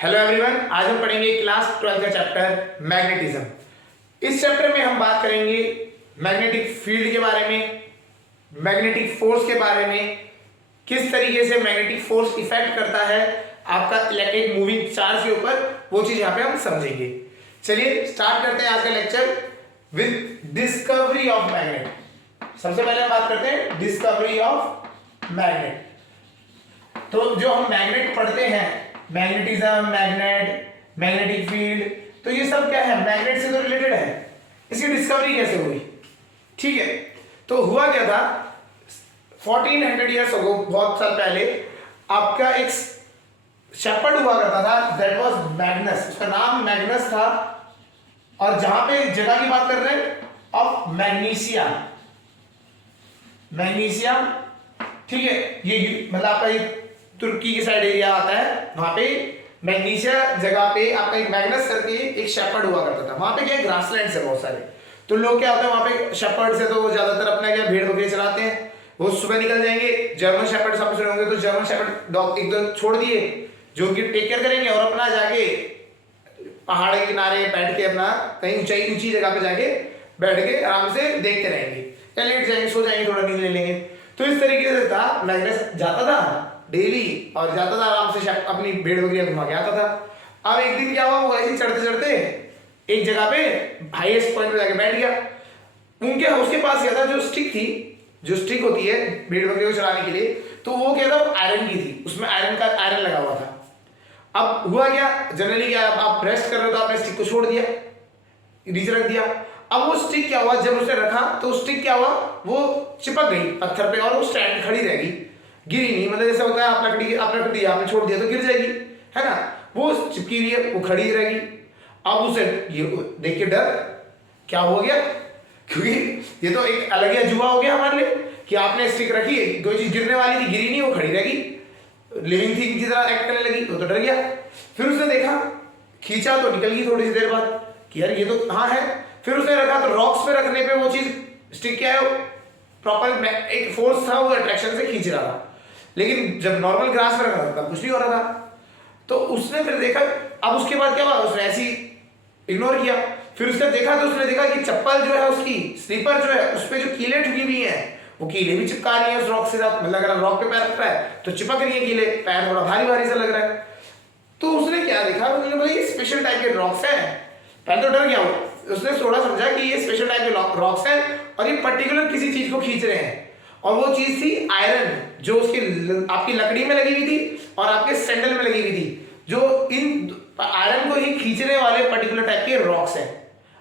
Hello everyone, आज हम पढ़ेंगे क्लास 12 का चैप्टर मैग्नेटिज्म। इस चैप्टर में हम बात करेंगे मैग्नेटिक फील्ड के बारे में, मैग्नेटिक फोर्स के बारे में, किस तरीके से मैग्नेटिक फोर्स इफेक्ट करता है आपका इलेक्ट्रिक मूविंग चार्ज के ऊपर, वो चीज यहाँ पे हम समझेंगे। चलिए स्टार्ट करते हैं आज का lecture with discovery of magnet. सबसे पहले हम बात करते हैं डिस्कवरी ऑफ मैग्नेट। तो जो हम मैग्नेट पढ़ते हैं, मैग्नेटिज्म, मैग्नेटिक फील्ड, तो ये सब क्या है, मैग्नेट से तो रिलेटेड है। इसकी डिस्कवरी कैसे हुई? ठीक है, तो हुआ क्या था, 1400 ईयर्स अगो, बहुत साल पहले, आपका एक शेपर्ड हुआ करता था, दैट वाज मैग्नस। उसका नाम मैग्नस था। और जहां पे जगह की बात कर रहे हैं ऑफ मैग्नीशिया, ठीक है, ये मतलब आपका तुर्की की साइड एरिया आता है, वहां पे मैग्नीशिया जगह पे आपका एक मैग्नस करके एक शेपर्ड हुआ करता था। वहां पे क्या ग्रासलैंड है बहुत सारे, तो लोग क्या होता है वहां पे शेपर्ड से तो ज्यादातर अपना क्या भेड़ बकरी चलाते हैं। वो सुबह निकल जाएंगे, जर्मन शेपर्ड सब सुने होंगे, तो जर्मन शेपर्ड डॉग एक दो छोड़ दिए जो उनकी टेक केयर करेंगे, और अपना जाके पहाड़ के किनारे बैठ के अपना कहीं ऊंची जगह पे जाके बैठ के आराम से देखते रहेंगे, या लेट जाएंगे, सो जाएंगे, थोड़ा नींद ले लेंगे। तो इस तरीके से था, मैग्नस जाता था डेली और जाता था आराम से, अपनी भेड़ बकरियां घुमा के आता था। अब एक दिन क्या हुआ, वो ऐसे चढ़ते चढ़ते एक जगह पे हाईएस्ट पॉइंट पे जाके बैठ गया। उसके पास क्या था, जो स्टिक होती है भेड़ बकरियों को चलाने के लिए, तो वो क्या था, आयरन की थी, उसमें आयरन लगा हुआ था। अब हुआ क्या, जनरली क्या, आप रेस्ट कर रहे हो तो आपने स्टिक को छोड़ दिया, नीचे रख दिया। अब वो स्टिक क्या हुआ, जब उसने रखा तो स्टिक क्या हुआ, वो चिपक गई पत्थर पे और वो स्टैंड खड़ी रह गई, गिरी नहीं। मतलब जैसे होता है आप लकड़ी आपने छोड़ दिया तो गिर जाएगी, है ना, वो चिपकी हुई है, वो खड़ी रहेगी। अब उसे ये देख के डर क्या हो गया, क्योंकि ये तो एक अलग ही अजूबा हो गया हमारे लिए कि आपने स्टिक रखी, कोई चीज गिरने वाली थी, गिरी नहीं, वो खड़ी रहेगी, लिविंग थिंग की तरह एक्ट करने लगी, वो तो डर गया। फिर उसने देखा, खींचा तो निकल गई थोड़ी सी देर बाद कि यार ये तो हाँ है। फिर उसने रखा तो रॉक्स पे रखने पे वो चीज स्टिक क्या है, प्रॉपर एक फोर्स था, वो अट्रैक्शन से खींच रहा था। लेकिन जब नॉर्मल ग्रास पे रखा था तब कुछ नहीं हो रहा था। तो उसने फिर देखा, अब उसके बाद क्या हुआ, उसने ऐसी इग्नोर किया। फिर उसने देखा तो उसने देखा कि चप्पल जो है उसकी, स्लीपर जो है, उस पर जो कीले ठुकी हुई हैं, वो कीले भी चिपका रही है उस रॉक से साथ। मतलब अगर रॉक पे पैर रख रहा है तो चिपक रही है कीले, पैर थोड़ा भारी भारी सा लग रहा है। तो उसने क्या देखा, उसने बोला ये स्पेशल टाइप के रॉक्स हैं। पहले तो डर गया वो, उसने थोड़ा समझा कि ये स्पेशल टाइप के रॉक्स हैं और ये पर्टिकुलर किसी चीज को खींच रहे हैं। और वो चीज थी आयरन, जो उसकी आपकी लकड़ी में लगी हुई थी और आपके सैंडल में लगी हुई थी, जो इन आयरन को ही खींचने वाले पर्टिकुलर टाइप के रॉक्स हैं।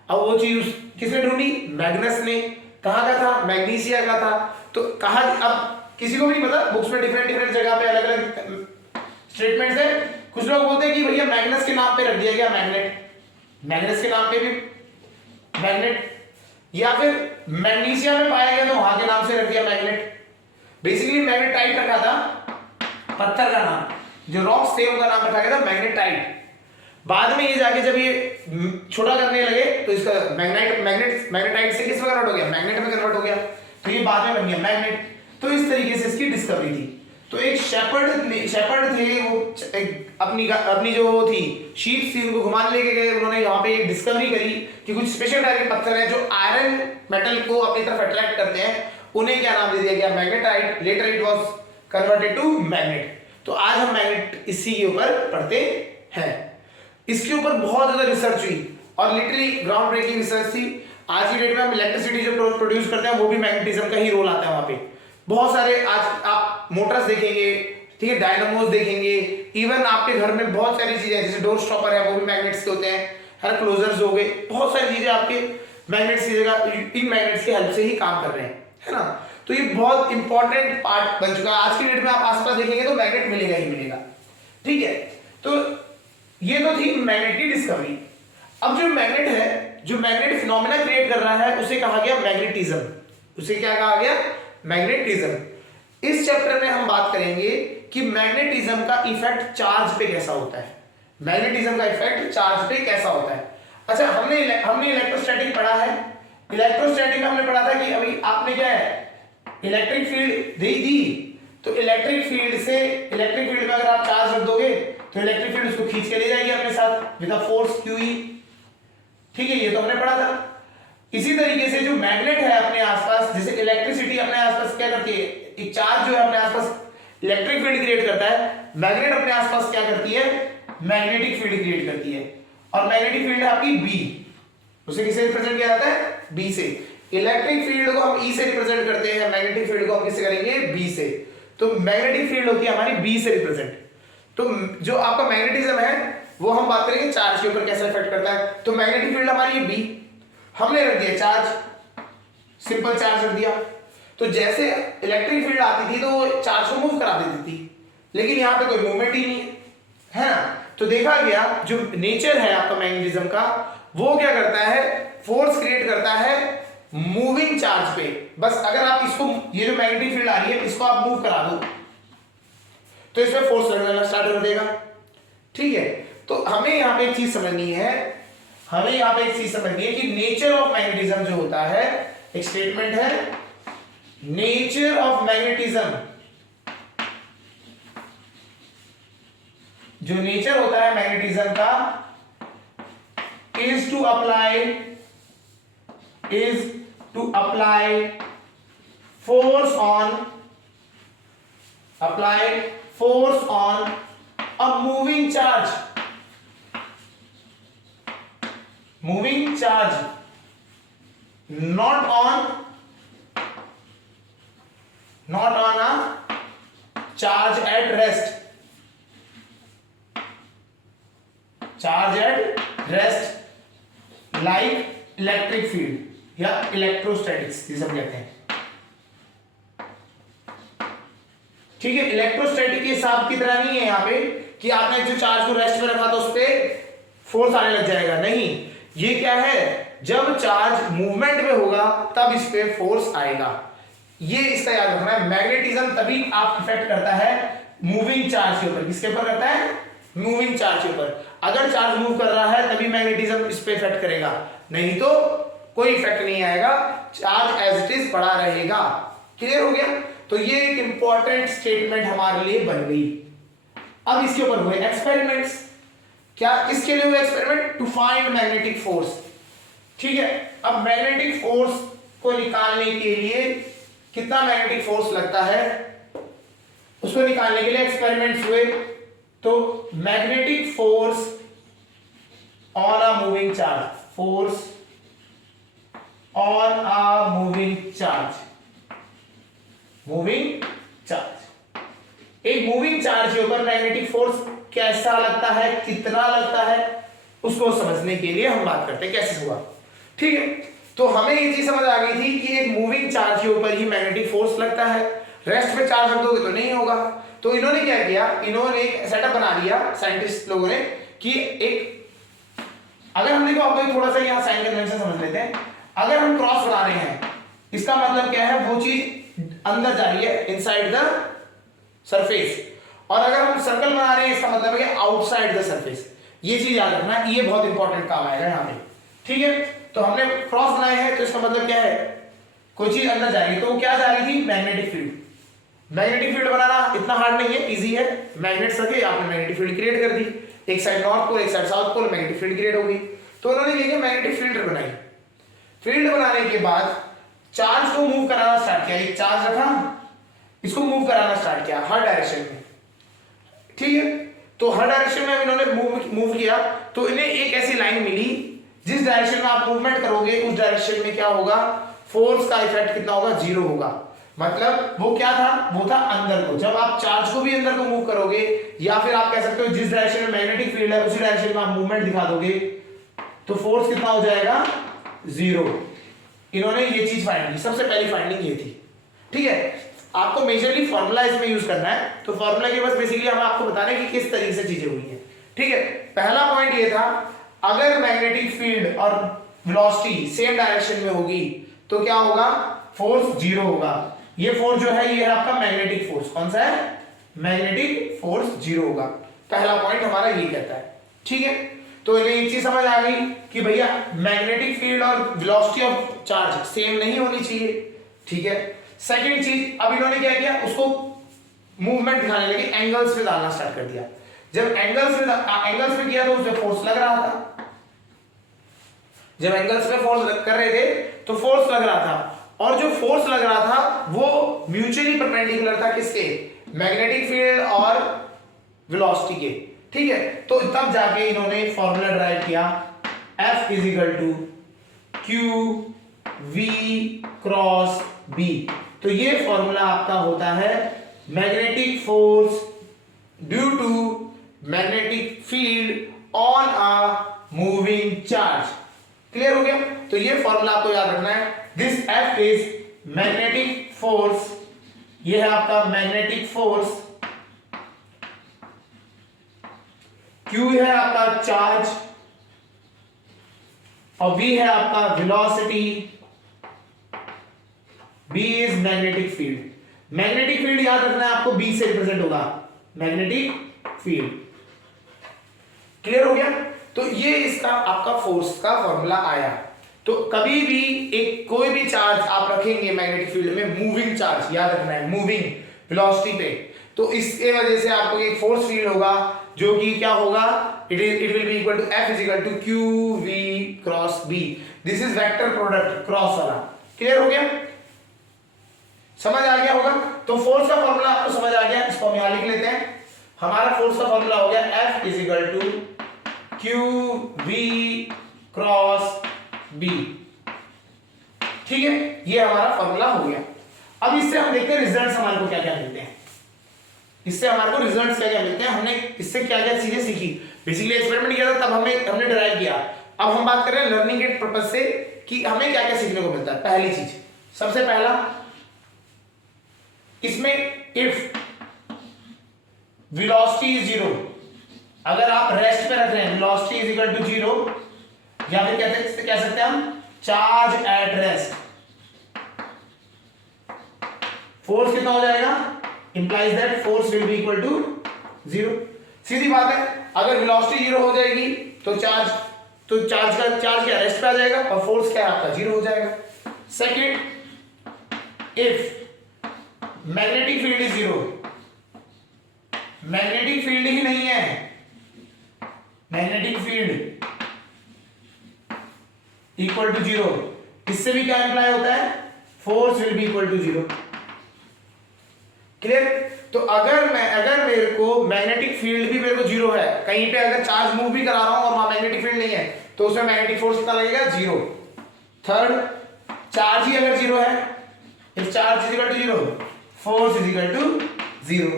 अब वो चीज किसने ढूंढी, मैग्नस ने। कहाँ का था, मैग्नीशिया का था। तो कहा, अब किसी को भी नहीं पता, बुक्स में डिफरेंट जगह पे अलग अलग स्टेटमेंट्स है। कुछ लोग बोलते हैं कि भैया मैग्नस के नाम पे रख दिया गया मैग्नेट, मैग्नस के नाम पे भी मैग्नेट, या फिर मैग्नीशिया में पाया गया तो वहां के नाम से रख दिया मैग्नेट। बेसिकली मैग्नेटाइट रखा था पत्थर का नाम, जो रॉक्स थे उनका नाम रखा गया था मैग्नेटाइट। बाद में ये जाके जब ये छोटा करने लगे तो इसका मैग्नेटाइट से किस में कन्वर्ट हो गया, मैग्नेट में कन्वर्ट हो गया, तो ये बाद में बन गया मैग्नेट। तो इस तरीके से इसकी डिस्कवरी थी। तो एक शेपर्ड थे, वो अपनी जो वो थी शीप थी, उनको घुमाने लेके गए, उन्होंने यहाँ पे एक डिस्कवरी करी कि कुछ स्पेशल टाइप के पत्थर हैं जो आयरन मेटल को अपनी तरफ अट्रैक्ट करते हैं। उन्हें क्या नाम दे दिया गया, magnetite. Later it was converted to magnet. तो आज हम मैग्नेट इसी के ऊपर पढ़ते हैं। इसके ऊपर बहुत ज्यादा रिसर्च हुई और लिटरली ग्राउंड ब्रेकिंग रिसर्च थी। आज की डेट में हम इलेक्ट्रिसिटी जो प्रोड्यूस करते हैं वो भी मैग्नेटिज्म का ही रोल आता है वहां पे। बहुत सारे आज आप मोटर्स देखेंगे, ठीक है, डायनामोस देखेंगे, इवन आपके घर में बहुत सारी चीजें जैसे डोर स्टॉपर है वो भी मैग्नेट्स के होते हैं, हर क्लोजर्स हो गए, बहुत सारी चीजें आपके मैग्नेट्स की जगह इन मैग्नेट्स की हेल्प से ही काम कर रहे हैं, है ना। तो ये बहुत इंपॉर्टेंट पार्ट बन चुका है। आज की डेट में आप आसपास देखेंगे तो मैग्नेट मिलेगा ही मिलेगा, ठीक है। तो ये तो थी मैग्नेट की डिस्कवरी। अब जो मैग्नेट है, जो मैग्नेट फिनोमेना क्रिएट कर रहा है, उसे कहा गया मैग्नेटिज्म। उसे क्या कहा गया, मैग्नेटिज्म। इस चैप्टर में हम बात करेंगे कि मैग्नेटिज्म का इफेक्ट चार्ज पे कैसा होता है, मैग्नेटिज्म का इफेक्ट चार्ज पे कैसा होता है। अच्छा, हमने इलेक्ट्रोस्टैटिक पढ़ा है। इलेक्ट्रोस्टैटिक में हमने पढ़ा था कि अभी आपने क्या है, इलेक्ट्रिक फील्ड दे दी, तो इलेक्ट्रिक फील्ड में अगर आप चार्ज रख दोगे तो इलेक्ट्रिक फील्ड उसको खींच के ले जाएगी अपने साथ विद अ फोर्स QE। ठीक है, ये तो हमने पढ़ा था। इसी तरीके से जो मैग्नेट है अपने आसपास, जैसे इलेक्ट्रिसिटी अपने आसपास क्या करती है, एक चार्ज जो है अपने आसपास इलेक्ट्रिक फील्ड क्रिएट करता है, मैग्नेट अपने आसपास क्या करती है, मैग्नेटिक फील्ड क्रिएट करती है। और मैग्नेटिक फील्ड है आपकी B, उसे किससे रिप्रेजेंट किया जाता है, B से। इलेक्ट्रिक फील्ड को हम E से रिप्रेजेंट करते हैं, मैग्नेटिक फील्ड को हम किससे करेंगे, B से। तो मैग्नेटिक फील्ड होती है हमारी B से रिप्रेजेंट। तो जो आपका मैग्नेटिज्म है वो हम बात करेंगे चार्ज के ऊपर कैसे इफेक्ट करता है। तो मैग्नेटिक फील्ड हमारी B, हमने रख दिया चार्ज, सिंपल चार्ज रख दिया। तो जैसे इलेक्ट्रिक फील्ड आती थी तो वो चार्ज को मूव करा देती थी, लेकिन यहाँ पे कोई मूवमेंट ही नहीं है ना। तो देखा गया जो नेचर है आपका मैग्नेटिज्म का, वो क्या करता है, फोर्स क्रिएट करता है मूविंग चार्ज पे। बस अगर आप इसको, ये जो मैग्नेटिक फील्ड आ रही है इसको आप मूव करा दो तो इसमें फोर्स लगना स्टार्ट कर देगा। ठीक है, तो हमें यहाँ पे एक चीज समझनी है, कि नेचर ऑफ मैग्नेटिज्म जो होता है, एक स्टेटमेंट है, नेचर ऑफ मैग्नेटिज्म, जो नेचर होता है मैग्नेटिज्म का, is to apply force on a moving charge, not on a charge at rest, like electric field या इलेक्ट्रोस्टैटिक्स जिसे हम कहते हैं। ठीक है, इलेक्ट्रोस्टैटिक के हिसाब की तरह नहीं है यहाँ पे कि आपने जो चार्ज को रेस्ट में रखा तो उस पर फोर्स आने लग जाएगा, नहीं। ये क्या है, जब चार्ज मूवमेंट में होगा तब इस पे फोर्स आएगा, ये इसका याद रखना है। मैग्नेटिज्म तभी आप इफेक्ट करता है मूविंग चार्ज के ऊपर, किसके ऊपर करता है, मूविंग चार्ज के ऊपर। अगर चार्ज मूव कर रहा है तभी मैग्नेटिज्म इस पे इफेक्ट करेगा, नहीं तो कोई इफेक्ट नहीं आएगा, चार्ज एज इट इज पड़ा रहेगा। क्लियर हो गया। तो ये एक इंपॉर्टेंट स्टेटमेंट हमारे लिए बन गई। अब इसके ऊपर हुए एक्सपेरिमेंट्स। क्या किसके लिए हुए experiment, to find magnetic force. ठीक है, अब मैग्नेटिक फोर्स को निकालने के लिए कितना मैग्नेटिक फोर्स लगता है, उसको निकालने के लिए एक्सपेरिमेंट्स हुए। तो magnetic force on a moving charge, force on a moving charge, एक मूविंग चार्ज के ऊपर मैग्नेटिक फोर्स कैसा लगता है, कितना लगता है, उसको समझने के लिए हम बात करते हैं कैसे हुआ। ठीक है, तो हमें ये चीज समझ आ गई थी कि एक मूविंग चार्ज के ऊपर ही मैग्नेटिक फोर्स लगता है, रेस्ट पे चार्ज रख दोगे तो नहीं होगा। तो इन्होंने क्या किया, इन्होंने एक सेटअप बना दिया साइंटिस्ट लोगों ने कि एक, अगर हम देखो आपको थोड़ा सा यहाँ साइन कन्वेंशन समझ लेते हैं। अगर हम क्रॉस बना रहे हैं, इसका मतलब क्या है, वो चीज अंदर जा रही है, इनसाइड द सरफेस। और अगर हम सर्कल बना रहे हैं, इसका मतलब है आउटसाइड द सरफेस। ये चीज याद रखना, ये बहुत इंपॉर्टेंट काम आएगा यहाँ पे। ठीक है, तो हमने क्रॉस बनाए हैं तो इसका मतलब क्या है, कोई चीज अंदर जाएगी, तो वो क्या जा रही थी, मैग्नेटिक फील्ड। मैग्नेटिक फील्ड बनाना इतना हार्ड नहीं है, इजी है। मैग्नेट्स रखे, आपने मैग्नेटिक फील्ड क्रिएट कर दी, एक साइड नॉर्थ पोल एक side south pole, magnetic field create हो गई। तो उन्होंने क्या किया, मैग्नेटिक फील्ड बनाई। फील्ड बनाने के बाद चार्ज को मूव कराना स्टार्ट किया, एक चार्ज रखा, इसको मूव कराना स्टार्ट किया हर डायरेक्शन में। ठीक है, तो हर डायरेक्शन में इन्होंने मूव किया, तो इन्हें एक ऐसी लाइन मिली जिस डायरेक्शन में आप मूवमेंट करोगे उस डायरेक्शन में क्या होगा, फोर्स का इफेक्ट कितना होगा, जीरो होगा। मतलब वो क्या था, वो था अंदर को। जब आप चार्ज को भी अंदर को मूव करोगे, या फिर आप कह सकते हो जिस डायरेक्शन में मैग्नेटिक फील्ड है उसी डायरेक्शन में आप मूवमेंट दिखा दोगे, तो फोर्स कितना हो जाएगा, जीरो। इन्होंने ये चीज फाइंड की, सबसे पहली फाइंडिंग ये थी। ठीक है, आपको मेजरली फॉर्मूला इसमें यूज करना है, तो फॉर्मूला के बस बेसिकली हम आपको बता रहे हैं कि किस तरीके से चीजें हुई हैं। ठीक है, पहला पॉइंट ये था, अगर मैग्नेटिक फील्ड और वेलोसिटी सेम डायरेक्शन में होगी तो क्या होगा, फोर्स जीरो होगा। ये फोर्स जो है ये है आपका मैग्नेटिक फोर्स, कौन सा है, मैग्नेटिक फोर्स जीरो होगा। पहला पॉइंट हमारा ये कहता है। ठीक है, तो इन्हें एक चीज समझ आ गई कि भैया मैग्नेटिक फील्ड और वेलोसिटी ऑफ चार्ज सेम नहीं होनी चाहिए। ठीक है, सेकंड चीज, अब इन्होंने क्या किया, उसको मूवमेंट दिखाने लगे, एंगल्स पे डालना स्टार्ट कर दिया। जब एंगल्स पे किया तो उसमें फोर्स लग रहा था, जब एंगल्स पे फोर्स कर रहे थे तो फोर्स लग रहा था, और जो फोर्स लग रहा था वो म्यूचुअली परपेंडिकुलर था किसके, मैग्नेटिक फील्ड और वेलोसिटी के। ठीक है, तो तब जाके इन्होंने फॉर्मूला ड्राइव किया F is equal to Q V cross B. तो ये फॉर्मूला आपका होता है magnetic force due to magnetic field on a moving charge. Clear हो गया? तो ये फॉर्मूला आपको याद रखना है। This F is magnetic force, ये है आपका मैग्नेटिक फोर्स, Q है आपका चार्ज, और V है आपका velocity, B is magnetic field. Magnetic field याद रखना है आपको, B से रिप्रेजेंट होगा मैग्नेटिक फील्ड। क्लियर हो गया? तो ये इसका आपका फोर्स का फॉर्मूला आया। तो कभी भी एक कोई भी चार्ज आप रखेंगे मैग्नेटिक फील्ड में, मूविंग चार्ज याद रखना है, मूविंग वेलोसिटी पे, तो इसके वजह से आपको एक फोर्स फील्ड होगा जो कि क्या होगा, it will be equal to F is equal to Q V cross B. This is vector product cross वाला। क्लियर हो गया? समझ आ गया होगा? तो फोर्स का फॉर्मूला आपको समझ आ गया, इसको हम यहां लिख लेते हैं। हमारा फोर्स का फॉर्मूला हो गया F is equal to Q V cross B. ठीक है, ये हमारा फॉर्मूला हो गया। अब इससे हम देखते हैं रिजल्ट्स हमारे को क्या क्या मिलते हैं, इससे हमारे को रिजल्ट्स क्या क्या मिलते हैं, हमने इससे क्या क्या चीजें सीखी। बेसिकली एक्सपेरिमेंट किया था तब हमने डिराइव किया। अब हम बात कर रहे हैं लर्निंग के पर्पस से कि हमें क्या क्या सीखने को मिलता है। पहली चीज, सबसे पहला, इसमें इफ वेलोसिटी इज जीरो, अगर आप रेस्ट पे रख रहे हैं, velocity is equal to zero, या फिर कह सकते हैं हम चार्ज एट रेस्ट, फोर्स कितना हो जाएगा, implies that force will be equal to zero. सीधी बात है, अगर वेलोसिटी जीरो हो जाएगी तो चार्ज क्या रेस्ट पे आ जाएगा, और फोर्स क्या है आपका, जीरो हो जाएगा। Second, if magnetic field is zero, magnetic field ही नहीं है, magnetic field equal to zero, इससे भी क्या इंप्लाई होता है, force will be equal to zero. Clear? तो अगर मेरे को मैग्नेटिक फील्ड भी मेरे को जीरो है, कहीं पे अगर चार्ज मूव भी करा रहा हूं और वहां मैग्नेटिक फील्ड नहीं है, तो उसमें मैग्नेटिक फोर्स कितना लगेगा, जीरो। थर्ड, चार्ज ही अगर जीरो है, if charge is equal to zero, force is equal to zero.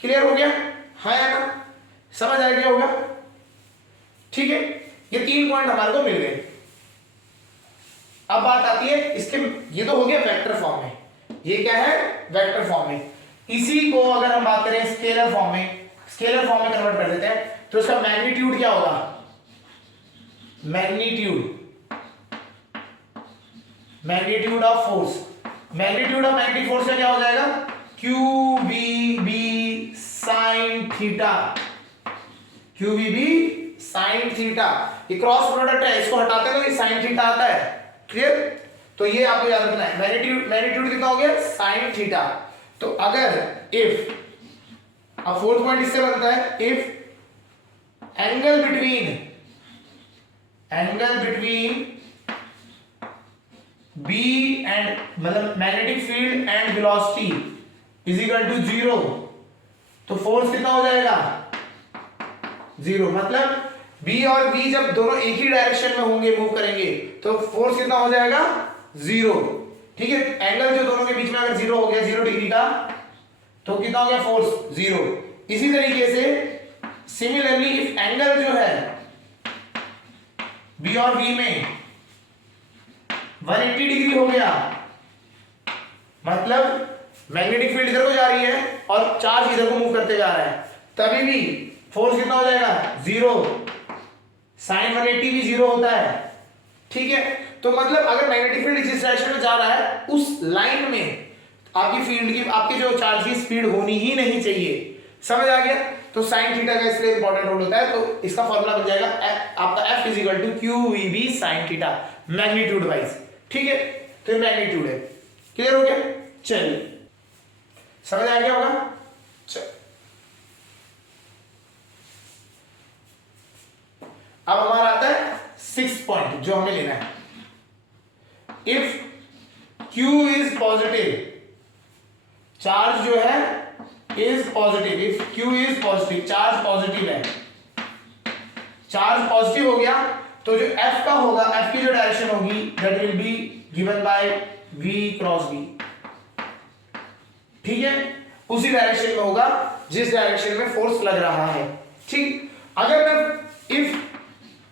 Clear हो गया? हाँ या ना? समझ आ गया होगा? ठीक है, ये 3 पॉइंट हमारे को मिल गए। अब बात आती है इसके, ये तो हो गया वेक्टर फॉर्म में, ये क्या है, वेक्टर फॉर्म में। इसी को अगर हम बात करें स्केलर फॉर्म में कन्वर्ट कर देते हैं, तो इसका मैग्नीट्यूड क्या होगा, magnitude of force, magnitude of magnetic force का क्या हो जाएगा, Q V B sine theta, Q V B sine theta. ये क्रॉस प्रोडक्ट है, इसको हटाते हैं तो ये साइन थीटा आता है। क्लियर? तो ये आपको याद रखना है, मैग्नीट्यूड कितना हो गया, साइन थीटा। तो अगर इफ, अब फोर्थ पॉइंट इससे बनता है, if angle between B and मतलब magnetic field and velocity is equal to zero, तो फोर्स कितना हो जाएगा, जीरो। मतलब बी और बी जब दोनों एक ही डायरेक्शन में होंगे, मूव करेंगे, तो फोर्स कितना हो जाएगा, जीरो। ठीक है, एंगल जो दोनों के बीच में अगर जीरो हो गया, 0 डिग्री का, तो कितना हो गया, फोर्स जीरो। इसी तरीके से सिमिलरली इफ एंगल जो है बी और बी में 180 डिग्री हो गया, मतलब मैग्नेटिक फील्ड इधर को जा रही है और चार्ज इधर को मूव करते जा रहा है, तभी भी फोर्स कितना हो जाएगा, जीरो। साइन 180 भी जीरो होता है। ठीक है, तो मतलब अगर मैग्नेटिक फील्ड जिस डायरेक्शन में जा रहा है, उस लाइन में आपकी फील्ड की, आपके जो चार्ज की स्पीड होनी ही नहीं चाहिए। समझ आ गया? तो साइन थीटा का इसलिए इंपॉर्टेंट रोल होता है। तो इसका फॉर्मूला बन जाएगा आपका F is equal to Q V B sine theta, magnitude wise. ठीक है, तो ये मैग्नीट्यूड है। क्लियर हो गया? चलिए, समझ आ गया होगा? अब हमारा आता है 6 पॉइंट जो हमें लेना है। If Q is positive, charge जो है is positive, if Q is positive, charge positive है, चार्ज पॉजिटिव हो गया तो जो F का होगा, F की जो डायरेक्शन होगी that will be given by V cross V। ठीक है, उसी डायरेक्शन में होगा जिस डायरेक्शन में फोर्स लग रहा है। ठीक, अगर मैं इफ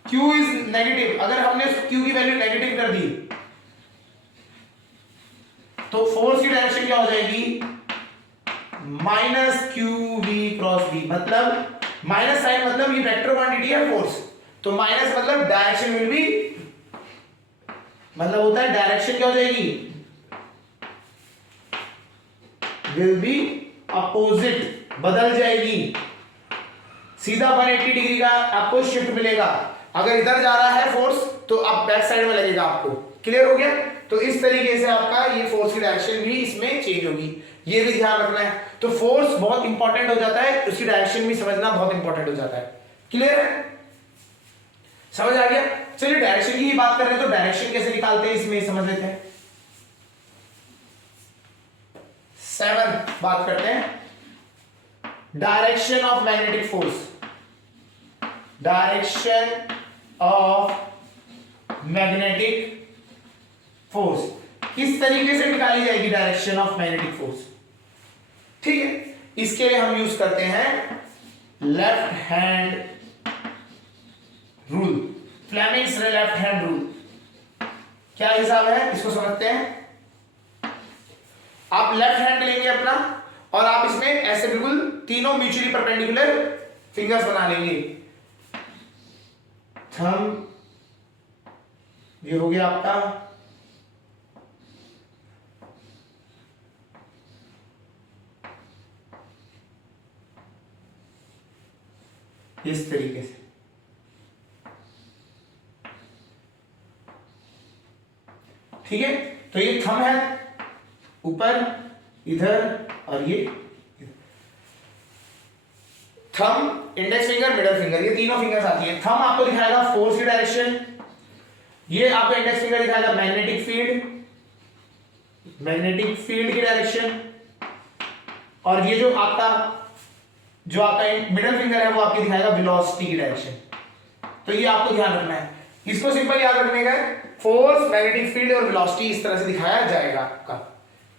Q इज नेगेटिव, अगर हमने Q की वैल्यू नेगेटिव कर दी तो फोर्स की डायरेक्शन क्या हो जाएगी, minus Q V cross V. मतलब माइनस साइन मतलब ये वेक्टर क्वांटिटी है फोर्स, तो माइनस मतलब डायरेक्शन विल बी, मतलब होता है डायरेक्शन क्या हो जाएगी, विल बी अपोजिट, बदल जाएगी, सीधा 180 डिग्री का आपको शिफ्ट मिलेगा। अगर इधर जा रहा है फोर्स तो आप बैक साइड में लगेगा आपको। क्लियर हो गया? तो इस तरीके से आपका ये फोर्स की डायरेक्शन भी इसमें चेंज होगी, ये भी ध्यान रखना है। तो फोर्स बहुत इंपॉर्टेंट हो जाता है, उसकी डायरेक्शन भी समझना बहुत इंपॉर्टेंट हो जाता है। क्लियर है? समझ आ गया? चलिए डायरेक्शन की ही बात कर रहे हैं तो डायरेक्शन कैसे निकालते हैं इसमें समझ लेते हैं। 7 बात करते हैं, direction of magnetic force, direction of magnetic force किस तरीके से निकाली जाएगी डायरेक्शन ऑफ मैग्नेटिक फोर्स। ठीक है, इसके लिए हम यूज करते हैं left hand rule, Fleming's left hand rule. क्या हिसाब है इसको समझते हैं। आप लेफ्ट हैंड लेंगे अपना और आप इसमें ऐसे बिल्कुल तीनों म्यूचुअली परपेंडिकुलर फिंगर्स बना लेंगे। थंब ये हो गया आपका, इस तरीके से। ठीक है, तो ये थंब है ऊपर, इधर और ये thumb, index finger, middle finger, ये तीनों फिंगर्स आती है। थंब आपको दिखाएगा फोर्स की डायरेक्शन, ये आपको इंडेक्स फिंगर दिखाएगा मैग्नेटिक फील्ड, मैग्नेटिक फील्ड की डायरेक्शन, और ये जो आपका मिडल फिंगर है वो आपकी दिखाएगा वेलोसिटी की डायरेक्शन। तो ये आपको ध्यान रखना है, इसको सिंपल याद रखने का, फोर्स, मैग्नेटिक फील्ड और वेलोसिटी इस तरह से दिखाया जाएगा आपका।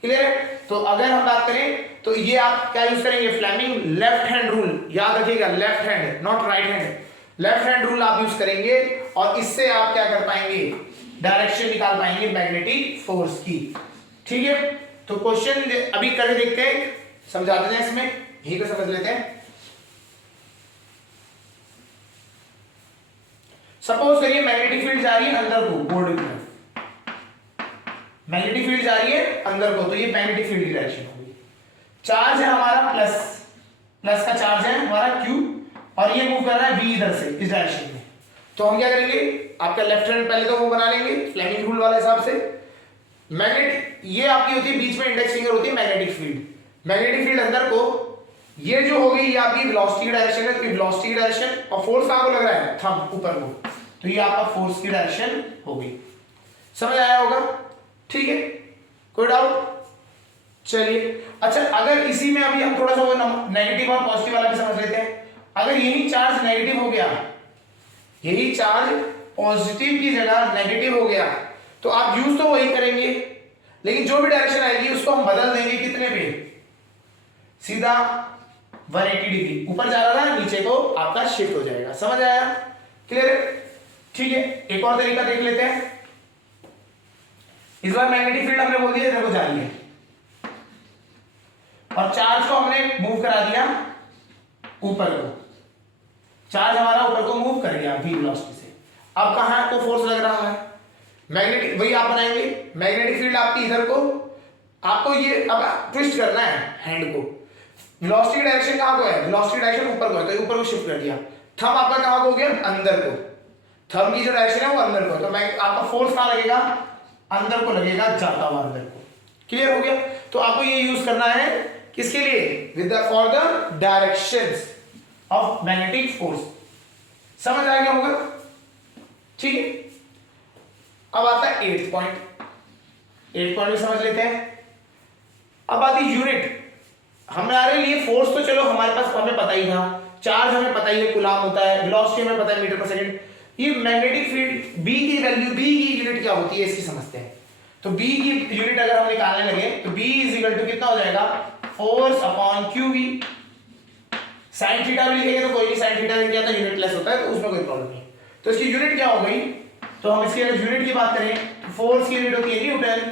क्लियर है? तो अगर हम बात करें तो ये आप क्या यूज करेंगे, फ्लेमिंग लेफ्ट हैंड रूल, याद रखिएगा left hand not right hand, left hand rule आप यूज करेंगे और इससे आप क्या कर पाएंगे, डायरेक्शन निकाल पाएंगे मैग्नेटिक फोर्स की। ठीक है, तो क्वेश्चन अभी करके देखते हैं, समझा देते हैं, इसमें यही को समझ लेते हैं। सपोज करिए मैग्नेटिक फील्ड जा रही है अंदर को, बोर्ड की तरफ मैग्नेटिक फील्ड जा रही है अंदर को, तो ये मैग्नेटिक फील्ड की डायरेक्शन होगी। चार्ज है हमारा प्लस का चार्ज है हमारा Q, और ये मूव कर रहा है V इधर से इस डायरेक्शन में। तो हम क्या करेंगे, आपका लेफ्ट हैंड पहले तो वो बना लेंगे फ्लेमिंग रूल वाले हिसाब से। मैग्नेट ये आपकी होती है, बीच में इंडेक्स फिंगर होती है मैग्नेटिक फील्ड, मैग्नेटिक फील्ड अंदर को, ये जो होगी ये आपकी वेलोसिटी की डायरेक्शन है, तो वेलोसिटी की डायरेक्शन, और फोर्स कहां को लग रहा है, थंब ऊपर को, तो ये आपका फोर्स की डायरेक्शन होगी। समझ आया होगा? ठीक है, कोई डाउट? चलिए अच्छा, अगर इसी में अभी हम थोड़ा सा वो नेगेटिव और पॉजिटिव वाला भी समझ लेते हैं। अगर यही चार्ज नेगेटिव हो गया, यही चार्ज पॉजिटिव की जगह नेगेटिव हो गया, तो आप यूज तो वही करेंगे, लेकिन जो भी डायरेक्शन आएगी उसको हम बदल देंगे कितने पे, सीधा 180 डिग्री, ऊपर जा रहा था नीचे को आपका शिफ्ट हो जाएगा। समझ आया? क्लियर है? ठीक है, एक और तरीका देख लेते हैं। इस बार मैग्नेटिक फील्ड हमने बोल दिया देखो जा रही है, और चार्ज को हमने मूव करा दिया ऊपर को, चार्ज हमारा ऊपर को मूव कर गया v वेलोसिटी से। अब कहां को फोर्स लग रहा है, मैग्नेटिक, वही आप बनाएंगे मैग्नेटिक फील्ड आपकी इधर को, आपको ये अब ट्विस्ट करना है हैंड को, वेलोसिटी डायरेक्शन कहां को है, वेलोसिटी डायरेक्शन ऊपर को है, तो ऊपर को शिफ्ट कर दिया। थंब आपका कहां को हो गया, अंदर को, थंब की जो डायरेक्शन है वो अंदर को, तो आपका फोर्स कहां लगेगा, अंदर को लगेगा, जाता हुआ अंदर को। क्लियर हो गया? तो आपको ये यूज करना है किसके लिए? With the for the directions of magnetic force. समझ आ गया होगा? ठीक है, अब आता है 8th पॉइंट। 8th पॉइंट भी समझ लेते हैं। अब आती यूनिट। हमारे लिए फोर्स तो चलो हमारे पास हमें पता ही था, चार्ज हमें पता ही है कूलाम होता है, वेलोसिटी हमें पता है मीटर पर सेकंड। ये मैग्नेटिक फील्ड बी की वैल्यू, बी की यूनिट क्या होती है इसकी समझते हैं। तो बी की यूनिट अगर हम निकालने लगे तो बी इज इक्वल टू कितना हो जाएगा? Force upon Q V. Sine theta भी लिखेंगे तो कोई नहीं, साइन थीटा क्या था यूनिटलेस होता है तो उसमें कोई प्रॉब्लम नहीं। तो इसकी यूनिट क्या हो गई? तो हम इसकी अगर यूनिट की बात करें तो फोर्स की यूनिट होती है न्यूटन,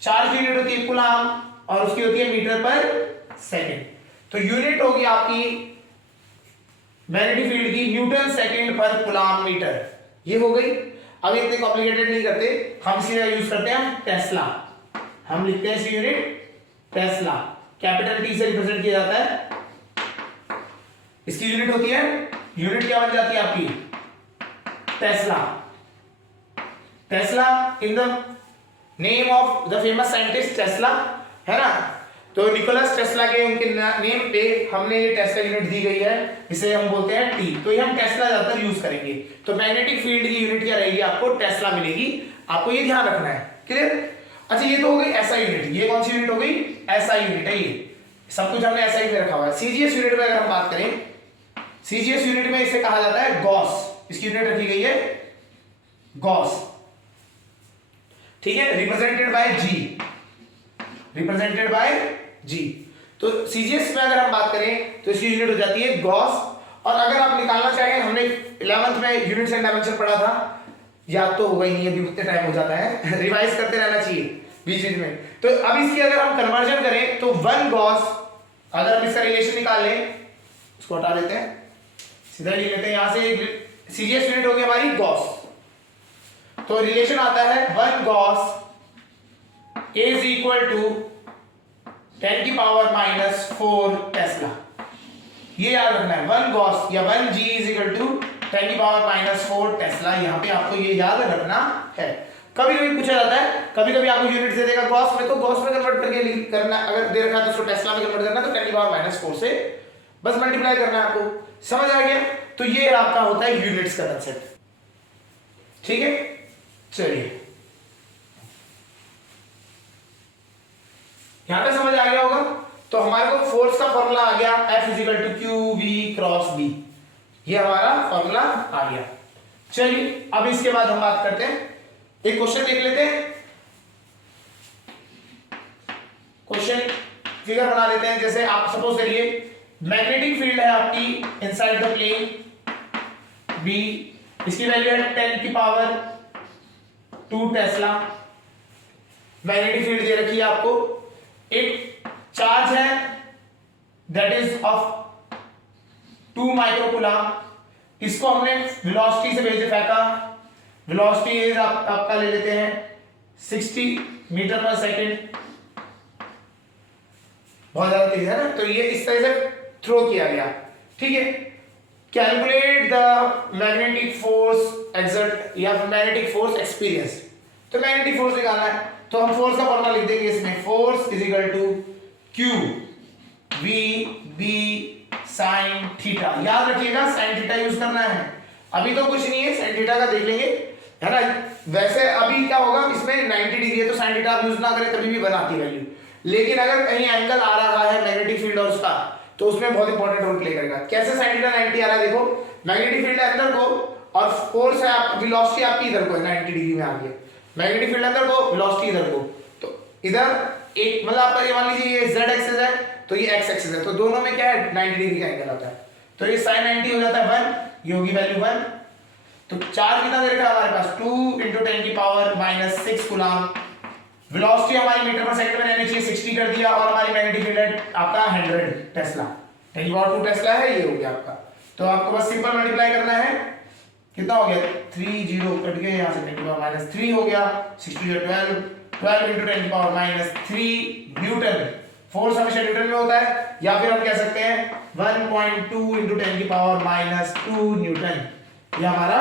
चार्ज की यूनिट होती है कूलाम और उसकी होती है मीटर पर सेकंड। तो यूनिट होगी आपकी मैग्नेटिक फील्ड की न्यूटन सेकंड पर कूलाम मीटर। ये हो गई। अब इतने कॉम्प्लिकेटेड नहीं करते, हम सीधा यूज करते हैं टेस्ला। हम लिखते हैं इसकी यूनिट टेस्ला, कैपिटल टी से रिप्रेजेंट किया जाता है। इसकी यूनिट होती है, यूनिट क्या बन जाती है आपकी? Tesla. Tesla in the name of the famous scientist Tesla, है ना। तो निकोलस टेस्ला के उनके नेम पे हमने ये टेस्ला यूनिट दी गई है, इसे हम बोलते हैं टी। तो ये हम टेस्ला ज्यादातर यूज करेंगे। तो मैग्नेटिक फील्ड की यूनिट क्या रहेगी? आपको टेस्ला मिलेगी। आपको ये ध्यान रखना है, क्लियर? अच्छा, ये तो हो गई एसआई यूनिट। ये कौन सी यूनिट हो गई? एसआई यूनिट है। ये सब कुछ हमने एसआई में रखा हुआ है। सीजीएस यूनिट में अगर हम बात करें, सीजीएस यूनिट में इसे कहा जाता है गॉस। इसकी यूनिट रखी गई है गॉस, ठीक है, represented by G, represented by G. तो सीजीएस में अगर हम बात करें तो इसकी यूनिट हो जाती है गॉस। और अगर आप निकालना चाहें, हमने 11th में यूनिट्स एंड डायमेंशन पढ़ा था, याद तो होगा ही नहीं, अभी उतने टाइम हो जाता है, रिवाइज करते रहना चाहिए बीच बीच में। तो अब इसकी अगर हम कन्वर्जन करें तो 1 गॉस, अगर हम इसका रिलेशन निकाल लें, उसको हटा देते हैं, सीधा लिख लेते हैं यहां से। सीजीएस यूनिट हो गई हमारी गॉस। तो रिलेशन आता है 1 गॉस इज इक्वल टू 10 की पावर माइनस 4 टेस्ला। ये याद रखना है, 1 गॉस या 1 जी इज इक्वल टू 10 की पावर माइनस 4 टेस्ला। यहां पे आपको ये याद रखना है। कभी कभी पूछा जाता है, कभी कभी आपको यूनिट दे देगा गॉस में, तो गॉस में कन्वर्ट करके करना, अगर दे रखा है तो उसको टेस्ला में कन्वर्ट करना, तो 10 की पावर माइनस 4 से बस मल्टीप्लाई करना है आपको। समझ आ गया? तो ये आपका होता है यूनिट्स का कंसेप्ट, ठीक है। चलिए, यहां पे समझ आ गया होगा। तो हमारे को फोर्स का फॉर्मूला आ गया, F is equal to Q V cross B. ये हमारा फॉर्मूला आ गया। चलिए, अब इसके बाद हम बात करते हैं, एक क्वेश्चन देख लेते हैं। क्वेश्चन फिगर बना लेते हैं। जैसे आप सपोज करिए मैग्नेटिक फील्ड है आपकी इनसाइड द प्लेन बी, इसकी वैल्यू है 10 की पावर 2 टेस्ला। मैग्नेटिक फील्ड दे रखी है आपको, एक चार्ज है दैट इज ऑफ 2 माइक्रोकूलम। इसको हमने वेलोसिटी से भेजे फेंका। वेलोसिटी इज आपका ले लेते हैं 60 मीटर पर सेकंड, बहुत ज्यादा तेज है ना। तो ये इस तरह से थ्रो किया गया, ठीक है। Calculate the magnetic force exert या मैग्नेटिक फोर्स एक्सपीरियंस। तो मैग्नेटिक फोर्स निकालना है, तो हम फोर्स का फॉर्मूला लिख देंगे इसमें, force is equal to Q V B sine theta. याद रखिएगा साइन थीटा यूज करना है। अभी तो कुछ नहीं है, साइन थीटा का देख लेंगे, है ना। वैसे अभी क्या होगा, इसमें 90 डिग्री है तो साइन थीटा आप यूज ना करें, कभी भी बनाती है वैल्यू। लेकिन अगर कहीं एंगल आ रहा है मैग्नेटिक फील्ड और उसका, तो उसमें बहुत इंपॉर्टेंट रोल प्ले करेगा। कैसे साइन थीटा 90 आ रहा है, देखो मैग्नेटिक फील्ड अंदर को और फोर्स है, वेलोसिटी आपकी इधर को है, 90 डिग्री में आ गई है। मैग्नेटिक फील्ड अंदर को, वेलोसिटी इधर को। तो इधर एक मतलब आपका ये मान लीजिए ये z एक्सिस है, तो ये x एक्सिस है, तो दोनों में क्या है 90 डिग्री का एंगल आता है। तो ये sin 90 हो जाता है 1, ये होगी वैल्यू 1। तो चार्ज कितना दे रखा है हमारे पास, 2 × 10 की पावर माइनस 6 कूलम। वेलोसिटी हमारी मीटर पर सेकंड में रहनी चाहिए, 60 कर दिया। और हमारी मैग्नेटिक फील्ड आपका 100 टेस्ला, 10 की पावर 2 टेस्ला है, ये हो गया आपका। तो आपको बस सिंपल मल्टीप्लाई करना है, कितना हो गया 3 0 कट गए यहाँ से, 10 की पावर माइनस 3 हो गया, 60 12 12 × 10 की पावर माइनस 3 न्यूटन। फोर्स हमेशा न्यूटन में होता है, या फिर हम कह सकते हैं 1.2 × 10 की पावर माइनस 2 न्यूटन। ये हमारा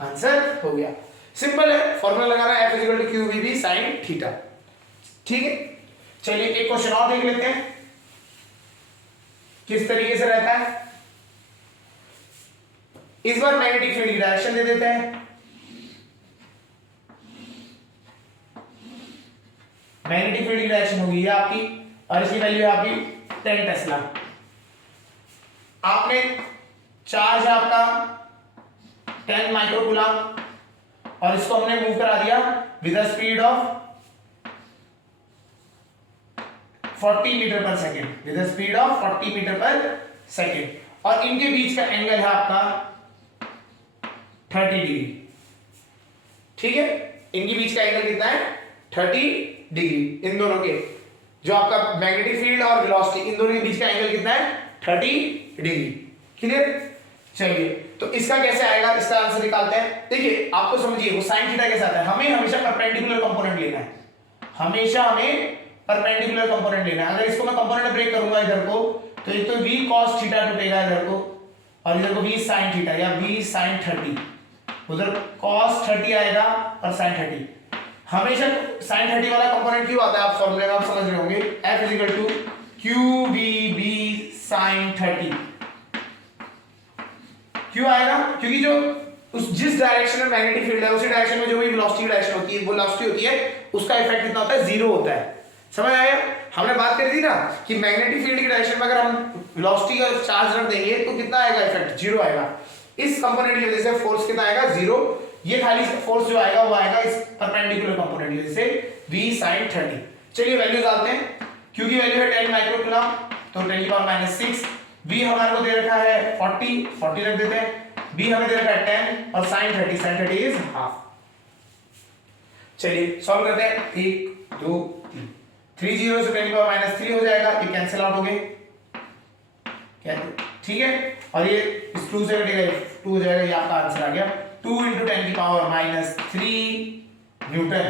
आंसर हो गया। सिंपल है, फॉर्मूला लगाना है F = QVB sin थीटा, ठीक है। चलिए एक क्वेश्चन और देख लेते हैं किस तरीके से रहता है। इस बार मैग्नेटिक फील्ड की डायरेक्शन दे देते हैं। मैग्नेटिक फील्ड की डायरेक्शन होगी ये आपकी, और इसकी वैल्यू है आपकी 10 टेस्ला। आपने चार्ज है आपका 10 माइक्रोकूलम, और इसको हमने मूव करा दिया with the speed of 40 metre per second, with the speed of 40 metre per second, और इनके बीच का एंगल है आपका 30 डिग्री। ठीक है, इनके बीच का एंगल कितना है 30 डिग्री। इन दोनों के जो आपका मैग्नेटिक फील्ड और वेलोसिटी, इन दोनों के बीच का एंगल कितना है 30 डिग्री। क्लियर। चलिए तो इसका कैसे आएगा, इसका आंसर निकालते हैं। देखिए आपको समझिए वो साइन थीटा कैसे आता है, हमें हमेशा परपेंडिकुलर कंपोनेंट लेना है, हमेशा हमें परपेंडिकुलर कंपोनेंट लेना है। अगर इसको मैं कंपोनेंट ब्रेक करूंगा इधर को, तो एक तो v cos थीटा टूटेगा इधर को, और इधर को v sin थीटा या v sin 30, उधर cos 30 आएगा और sin 30। हमेशा sin 30 वाला कंपोनेंट क्यों आता है, आप फॉर्मूले में आप समझ रहे होंगे, F equal to QVB sin 30। क्यों आएगा, क्योंकि जो उस जिस डायरेक्शन में मैग्नेटिक फील्ड है उसी डायरेक्शन में जो भी वेलोसिटी डायरेक्शन होती है, वो वेलोसिटी होती है, उसका इफेक्ट कितना होता है, जीरो होता है। समझ आया। हमने बात करी थी ना कि मैग्नेटिक फील्ड की डायरेक्शन में अगर हम वेलोसिटी का चार्ज रख देंगे तो कितना आएगा इफेक्ट, जीरो आएगा। इस कंपोनेंट की वजह से फोर्स कितना आएगा, जीरो। ये खाली फोर्स जो आएगा वो आएगा इस परपेंडिकुलर कंपोनेंट की वजह से v sin 30। चलिए वैल्यू डालते हैं, q की वैल्यू है 10 माइक्रोकूलम, तो 10⁻⁻6। v हमारे को दे रखा है 40 रख देते हैं, b हमें दे रखा है 10, और sin 30 इज हाफ। चलिए सॉल्व करते हैं, 1 2 3 0 से 10⁻³ हो जाएगा, ये कैंसिल आउट हो गए, क्या ठीक है, और ये इस 2 से कटेगा 2 हो जाएगा, ये आपका आंसर आ गया 2 × 10⁻³ न्यूटन।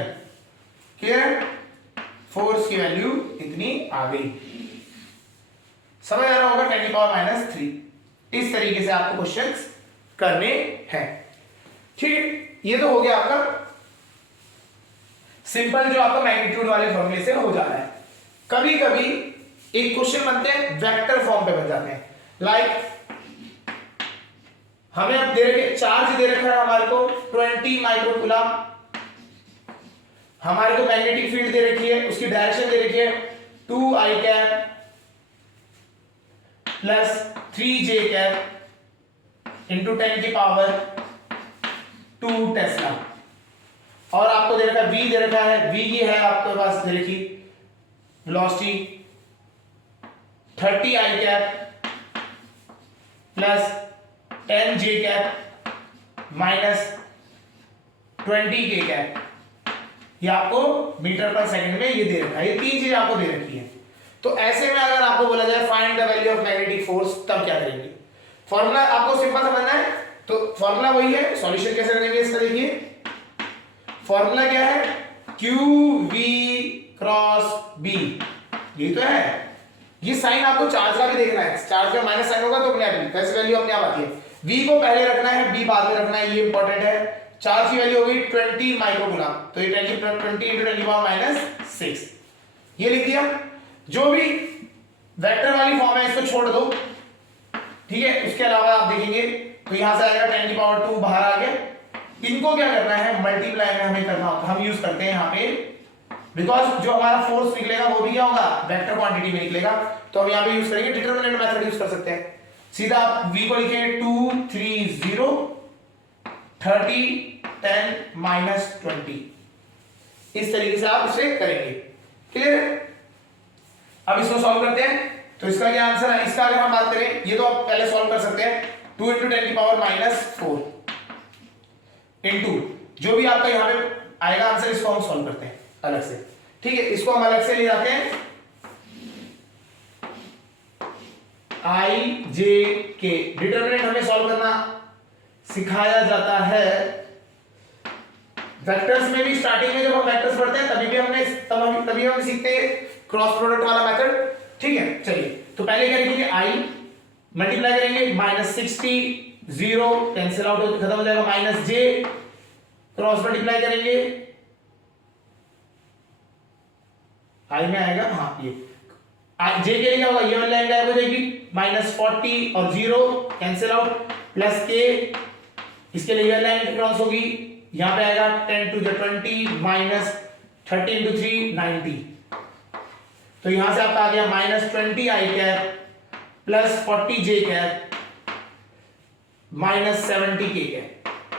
क्लियर। फोर्स की वैल्यू इतनी आ गई, समझ आ रहा होगा 10⁻³ इस तरीके से आपको क्वेश्चंस करने हैं। ठीक, ये तो हो गया आपका सिंपल जो आपका मैग्नीट्यूड वाले फॉर्मूले से हो जाता है। कभी कभी एक क्वेश्चन बनते हैं वेक्टर फॉर्म पे बन जाते हैं, लाइक हमें अब दे रखे चार्ज दे रखा है हमारे को 20 माइक्रोकूलम, हमारे को मैग्नेटिक फील्ड दे रखी है, उसकी डायरेक्शन दे रखी है 2i cap plus 3j cap into 10⁻² Tesla, और आपको दे रखा है v दे रखा है, v की है आपके पास दे रखी velocity 30i cap plus 10j cap minus 20k cap, ये आपको मीटर पर सेकंड में ये दे रखा है, ये तीन चीजें आपको दे रखी है। तो ऐसे में अगर आपको बोला जाए find the value of magnetic force, तब क्या करेंगे। फॉर्मूला आपको सिंपल समझना है, तो फॉर्मूला वही है, सॉल्यूशन कैसे करेंगे इसका देखिए। फॉर्मूला क्या है, QV क्रॉस B, ये तो है। ये साइन आपको चार्ज का भी देखना है, चार्ज का माइनस साइन होगा तो अपने आप वैसे वैल्यू अपने आप आती है। V को पहले रखना है, B बाद में रखना है, ये इंपॉर्टेंट है। चार्ज की वैल्यू होगी 20 माइक्रोकूलम, तो ये 20 × 10⁻⁻6 ये लिख दिया। जो भी वेक्टर वाली फॉर्म है इसको छोड़ दो, ठीक है। उसके अलावा आप देखेंगे तो यहां से आएगा 10⁻² बाहर आ गया। इनको क्या करना है, मल्टीप्लाई में हमें करना होता है, हम यूज करते हैं यहाँ पे, बिकॉज जो हमारा फोर्स निकलेगा वो भी क्या होगा, वेक्टर क्वांटिटी में निकलेगा, तो हम यहाँ पे यूज करेंगे डिटरमिनेंट मेथड यूज कर सकते हैं। सीधा आप v को लिखेंगे 2 3 0 30 10 -20, इस तरीके से आप इसे करेंगे। क्लियर। अब इसको सॉल्व करते हैं, तो इसका क्या आंसर है, इसका अगर हम बात करें, ये तो आप पहले सॉल्व कर सकते हैं, 2 × 10⁻⁻4 इनटू जो भी आपका यहाँ पे आएगा आंसर, इसको हम सॉल्व करते हैं अलग से, ठीक है। इसको हम अलग से ले जाते हैं, IJK डिटरमिनेंट हमें सॉल्व करना सिखाया जाता है वेक्टर्स में भी। स्टार्टिंग में जब हम वेक्टर्स पढ़ते हैं तभी हम सीखते हैं क्रॉस प्रोडक्ट वाला मेथड, ठीक है। चलिए तो पहले क्या लिखेंगे, I मल्टीप्लाई करेंगे -60 0 कैंसिल आउट हो खत्म हो जाएगा, -j क्रॉस मल्टीप्लाई करेंगे आई में आएगा, हाँ ये जे के लिए क्या होगा, ये वाली लाइन गायब हो जाएगी, -40 और 0 कैंसिल आउट, प्लस के, इसके लिए ये लाइन क्रॉस होगी, यहां पे आएगा 10 to the 20 -30 into 3 90, तो यहां से आपका आ गया -20 आई कैप प्लस 40 जे कैप -70 के कैप,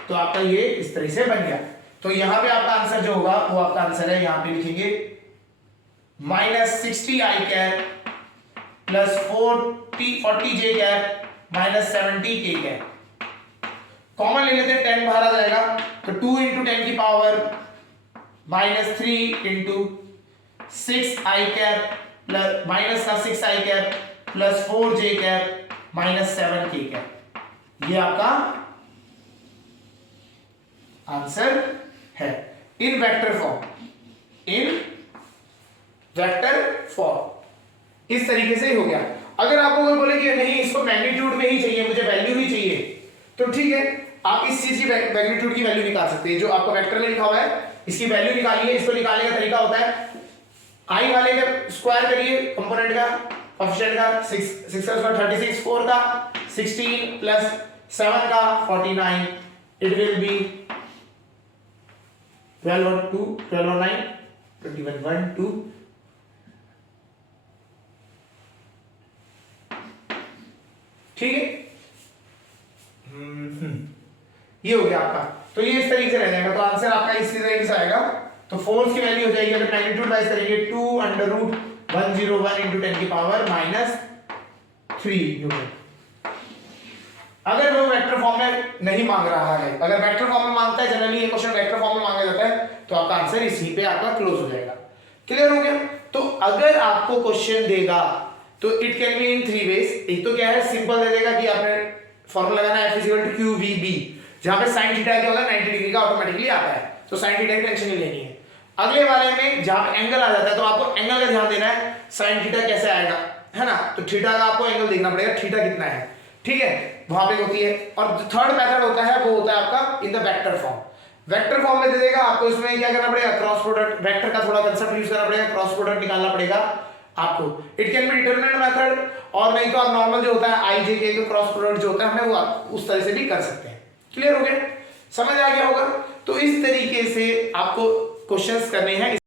तो आपका ये इस तरह से बन गया। तो यहां पे आपका आंसर जो होगा वो आपका आंसर है, यहां पे लिखेंगे -60 आई कैप प्लस 40 जे कैप -70 के कैप। कॉमन ले लेते हैं, 10 बाहर आ जाएगा, तो 2 into 10 की पावर -3 into 6 आई कैप प्लस -6 आई कैप प्लस 4 जे कैप -7 के कैप, ये आपका आंसर है इन वेक्टर फॉर्म, इन वेक्टर फॉर्म। इस तरीके से ही हो गया। अगर आपको कोई बोले कि नहीं इसको मैग्नीट्यूड में ही चाहिए, मुझे वैल्यू ही चाहिए, तो ठीक है, आप इस चीज की मैग्नीट्यूड की वैल्यू निकाल सकते हैं। जो आपको वेक्टर में लिखा हुआ है इसकी वैल्यू निकालिए। इसको निकालने का तरीका होता है आई वाले का स्क्वायर करिए, कंपोनेंट का कोएफिशिएंट का, 6 का स्क्वायर 36, 4 का 16 प्लस 7 का 49, इट विल बी 12 और 2 12 और 9 21 1 2, ठीक है। ये हो गया आपका, तो ये इस तरीके से रह जाएगा। तो आंसर आपका इसी तरीके से आएगा। तो फोर्स की वैल्यू हो जाएगी, अगर मैग्नीट्यूड वाइज करेंगे 2√101 into 10 की पावर -3 न्यूटन। अगर वो वेक्टर फॉर्म में नहीं मांग रहा है, अगर वेक्टर फॉर्म में मांगता है, जनरली ये क्वेश्चन वेक्टर फॉर्म में मांगा जाता है, तो आपका आंसर इसी पे आपका क्लोज हो जाएगा। क्लियर हो गया। तो अगर आपको क्वेश्चन देगा तो it can be in 3 ways. एक तो क्या है, सिंपल दे देगा कि आपने फॉर्मूला लगाना है F = QVB, जहां पे sin थीटा क्या होगा 90 डिग्री का ऑटोमेटिकली आता है, तो sin थीटा की टेंशन नहीं लेनी है। अगले वाले में जहां पे एंगल आ जाता है, तो आपको एंगल का ध्यान देना है, sin थीटा कैसे आएगा, है ना, तो थीटा का आपको एंगल देखना पड़ेगा, थीटा कितना है, ठीक है, वहां पे होती है। और थर्ड मेथड होता है वो होता है आपका in the vector form. Vector form में दे देगा आपको, इसमें क्या करना पड़ेगा, क्रॉस प्रोडक्ट, वेक्टर का थोड़ा कंसेप्ट यूज करना पड़ेगा, क्रॉस प्रोडक्ट निकालना पड़ेगा आपको। It can B determinant method, और नहीं तो आप नॉर्मल जो होता है i j k का क्रॉस प्रोडक्ट जो होता है, हमें वो उस तरह से भी कर सकते हैं। क्लियर हो गया, समझ आ गया होगा। तो इस तरीके से आपको क्वेश्चंस करने हैं।